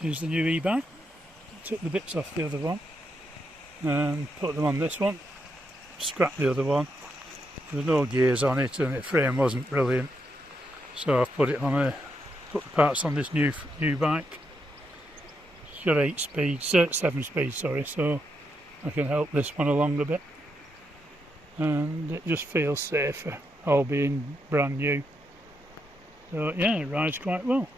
Here's the new e-bike. Took the bits off the other one and put them on this one. Scrapped the other one. There's no gears on it and the frame wasn't brilliant, so I've put the parts on this new bike. It's got 7 speed, sorry, so I can help this one along a bit, and it just feels safer, all being brand new. So yeah, it rides quite well.